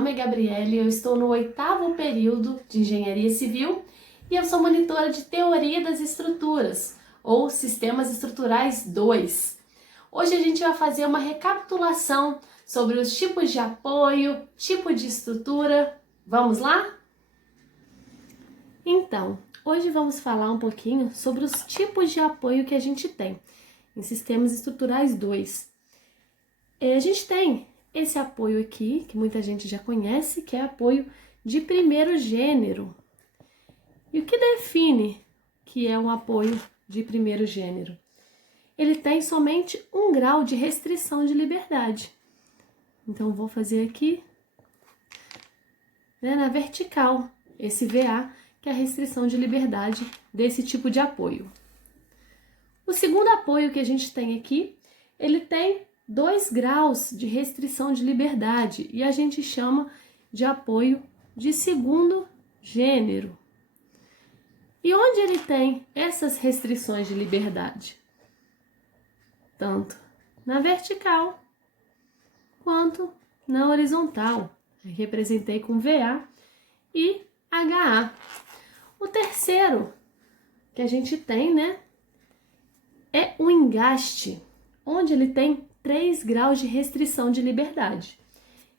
nome é Gabriele, eu estou no 8º período de Engenharia Civil e eu sou monitora de Teoria das Estruturas, ou Sistemas Estruturais 2. Hoje a gente vai fazer uma recapitulação sobre os tipos de apoio, tipo de estrutura. Vamos lá? Então, hoje vamos falar um pouquinho sobre os tipos de apoio que a gente tem em Sistemas Estruturais 2. A gente tem esse apoio aqui, que muita gente já conhece, que é apoio de primeiro gênero. E o que define que é um apoio de primeiro gênero? Ele tem somente 1 grau de restrição de liberdade. Então, vou fazer aqui, na vertical, esse VA, que é a restrição de liberdade desse tipo de apoio. O segundo apoio que a gente tem aqui, ele tem 2 graus de restrição de liberdade e a gente chama de apoio de segundo gênero. E onde ele tem essas restrições de liberdade? Tanto na vertical quanto na horizontal. Eu representei com VA e HA. O terceiro que a gente tem, é o engaste, onde ele tem 3 graus de restrição de liberdade.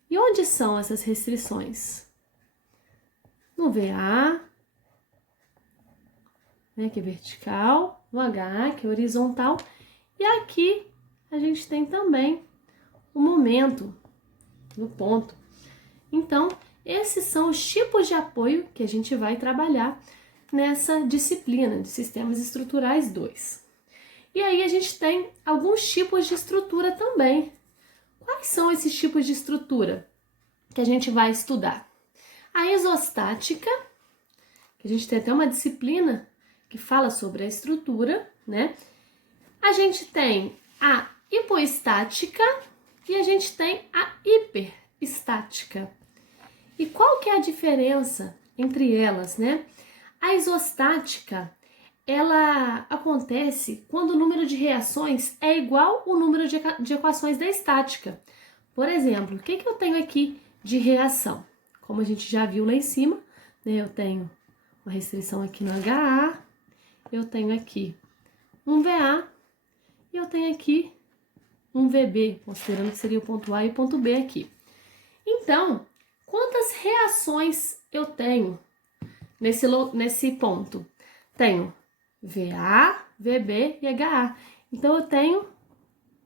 E onde são essas restrições? No VA, que é vertical, no HA, que é horizontal, e aqui a gente tem também o momento, no ponto. Então, esses são os tipos de apoio que a gente vai trabalhar nessa disciplina de Sistemas Estruturais 2. E aí a gente tem alguns tipos de estrutura também. Quais são esses tipos de estrutura que a gente vai estudar? A isostática, que a gente tem até uma disciplina que fala sobre a estrutura, A gente tem a hipoestática e a gente tem a hiperestática. E qual que é a diferença entre elas, A isostática, ela acontece quando o número de reações é igual ao número de equações da estática. Por exemplo, o que eu tenho aqui de reação? Como a gente já viu lá em cima, eu tenho uma restrição aqui no HA, eu tenho aqui um VA e eu tenho aqui um VB, considerando que seria o ponto A e o ponto B aqui. Então, quantas reações eu tenho nesse ponto? Tenho VA, VB e HA. Então, eu tenho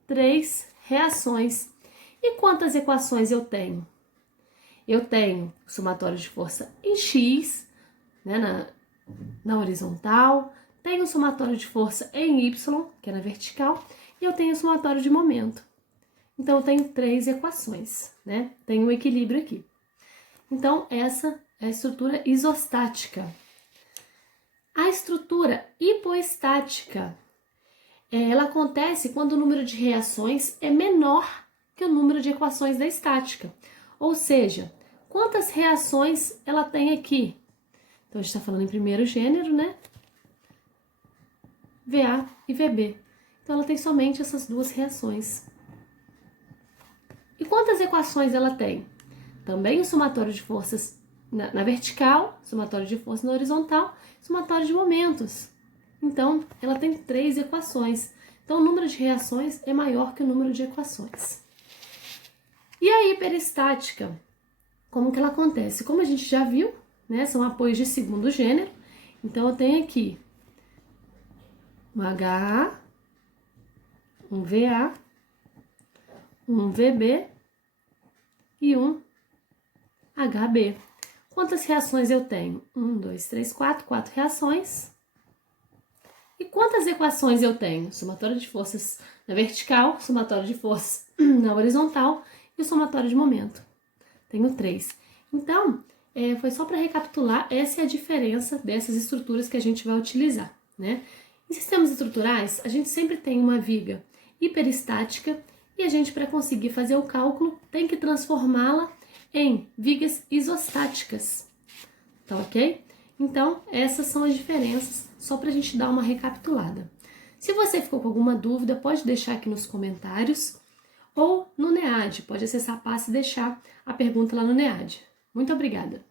3 reações. E quantas equações eu tenho? Eu tenho o somatório de força em X, na horizontal, tenho o somatório de força em Y, que é na vertical, e eu tenho o somatório de momento. Então, eu tenho 3 equações, Tem um equilíbrio aqui. Então, essa é a estrutura isostática. A estrutura hipoestática, ela acontece quando o número de reações é menor que o número de equações da estática. Ou seja, quantas reações ela tem aqui? Então, a gente está falando em primeiro gênero, VA e VB. Então, ela tem somente essas 2 reações. E quantas equações ela tem? Também o somatório de forças na vertical, somatório de força na horizontal, somatório de momentos. Então, ela tem 3 equações. Então, o número de reações é maior que o número de equações. E a hiperestática? Como que ela acontece? Como a gente já viu, são apoios de segundo gênero. Então, eu tenho aqui um HA, um VA, um VB e um HB. Quantas reações eu tenho? 1, 2, 3, 4 reações. E quantas equações eu tenho? Somatório de forças na vertical, somatório de forças na horizontal e o somatório de momento. Tenho 3. Então, foi só para recapitular, essa é a diferença dessas estruturas que a gente vai utilizar, Em sistemas estruturais, a gente sempre tem uma viga hiperestática e a gente, para conseguir fazer o cálculo, tem que transformá-la em vigas isostáticas, tá ok? Então, essas são as diferenças, só para a gente dar uma recapitulada. Se você ficou com alguma dúvida, pode deixar aqui nos comentários, ou no NEAD. Pode acessar a Passe e deixar a pergunta lá no NEAD. Muito obrigada!